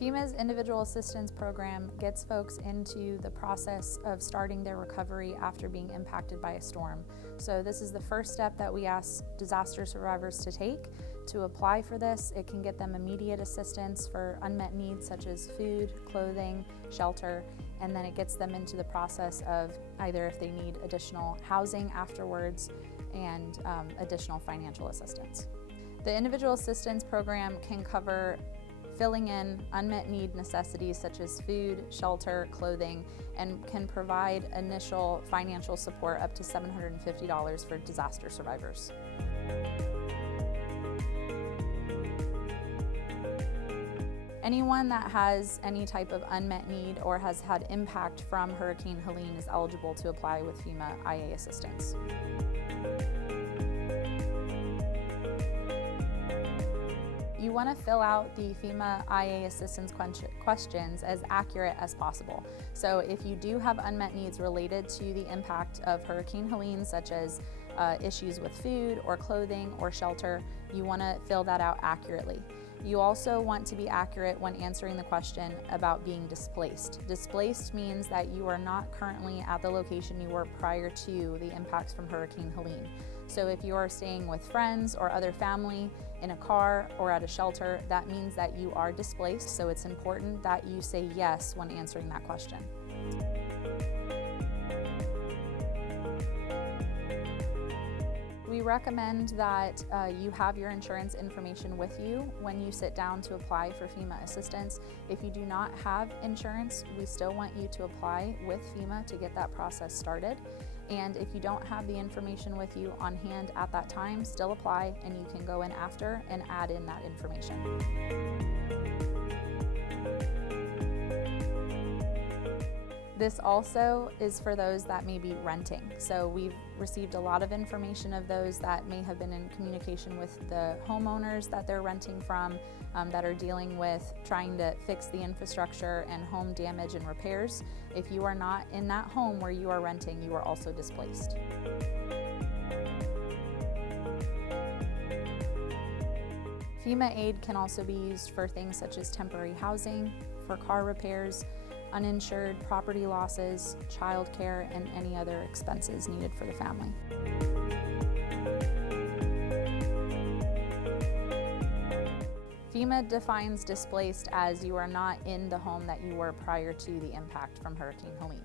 FEMA's Individual Assistance Program gets folks into the process of starting their recovery after being impacted by a storm. So this is the first step that we ask disaster survivors to take. To apply for this, it can get them immediate assistance for unmet needs such as food, clothing, shelter, and then it gets them into the process of either if they need additional housing afterwards and additional financial assistance. The Individual Assistance Program can cover filling in unmet need necessities such as food, shelter, clothing, and can provide initial financial support up to $750 for disaster survivors. Anyone that has any type of unmet need or has had impact from Hurricane Helene is eligible to apply with FEMA IA assistance. You want to fill out the FEMA IA assistance questions as accurate as possible. So if you do have unmet needs related to the impact of Hurricane Helene, such as issues with food or clothing or shelter, you want to fill that out accurately. You also want to be accurate when answering the question about being displaced. Displaced means that you are not currently at the location you were prior to the impacts from Hurricane Helene. So if you are staying with friends or other family in a car or at a shelter, that means that you are displaced. So it's important that you say yes when answering that question. We recommend that you have your insurance information with you when you sit down to apply for FEMA assistance. If you do not have insurance, we still want you to apply with FEMA to get that process started. And if you don't have the information with you on hand at that time, still apply and you can go in after and add in that information. This also is for those that may be renting. So we've received a lot of information of those that may have been in communication with the homeowners that they're renting from, that are dealing with trying to fix the infrastructure and home damage and repairs. If you are not in that home where you are renting, you are also displaced. FEMA aid can also be used for things such as temporary housing, for car repairs, uninsured property losses, childcare, and any other expenses needed for the family. FEMA defines displaced as you are not in the home that you were prior to the impact from Hurricane Helene.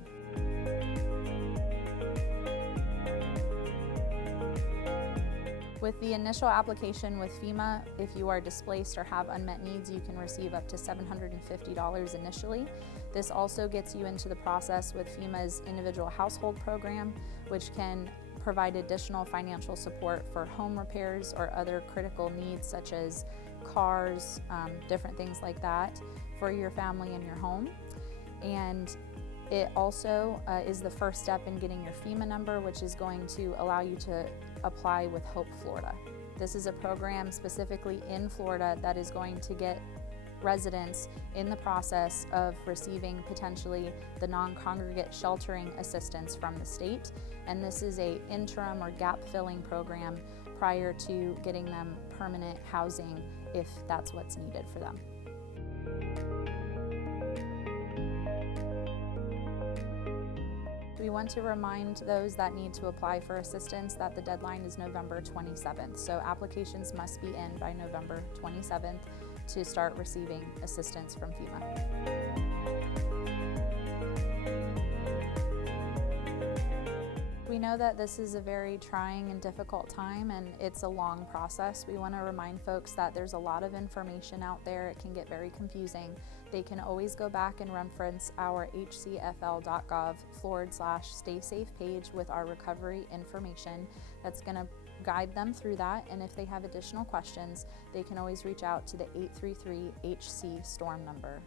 With the initial application with FEMA, if you are displaced or have unmet needs, you can receive up to $750 initially. This also gets you into the process with FEMA's individual household program, which can provide additional financial support for home repairs or other critical needs such as cars, different things like that for your family and your home. And it also is the first step in getting your FEMA number, which is going to allow you to apply with Hope Florida. This is a program specifically in Florida that is going to get residents in the process of receiving potentially the non-congregate sheltering assistance from the state. And this is an interim or gap filling program prior to getting them permanent housing if that's what's needed for them. We want to remind those that need to apply for assistance that the deadline is November 27th. So applications must be in by November 27th to start receiving assistance from FEMA. We know that this is a very trying and difficult time, and it's a long process. We want to remind folks that there's a lot of information out there. It can get very confusing. They can always go back and reference our hcfl.gov/stay safe page with our recovery information. That's going to guide them through that, and if they have additional questions, they can always reach out to the 833-HC storm number.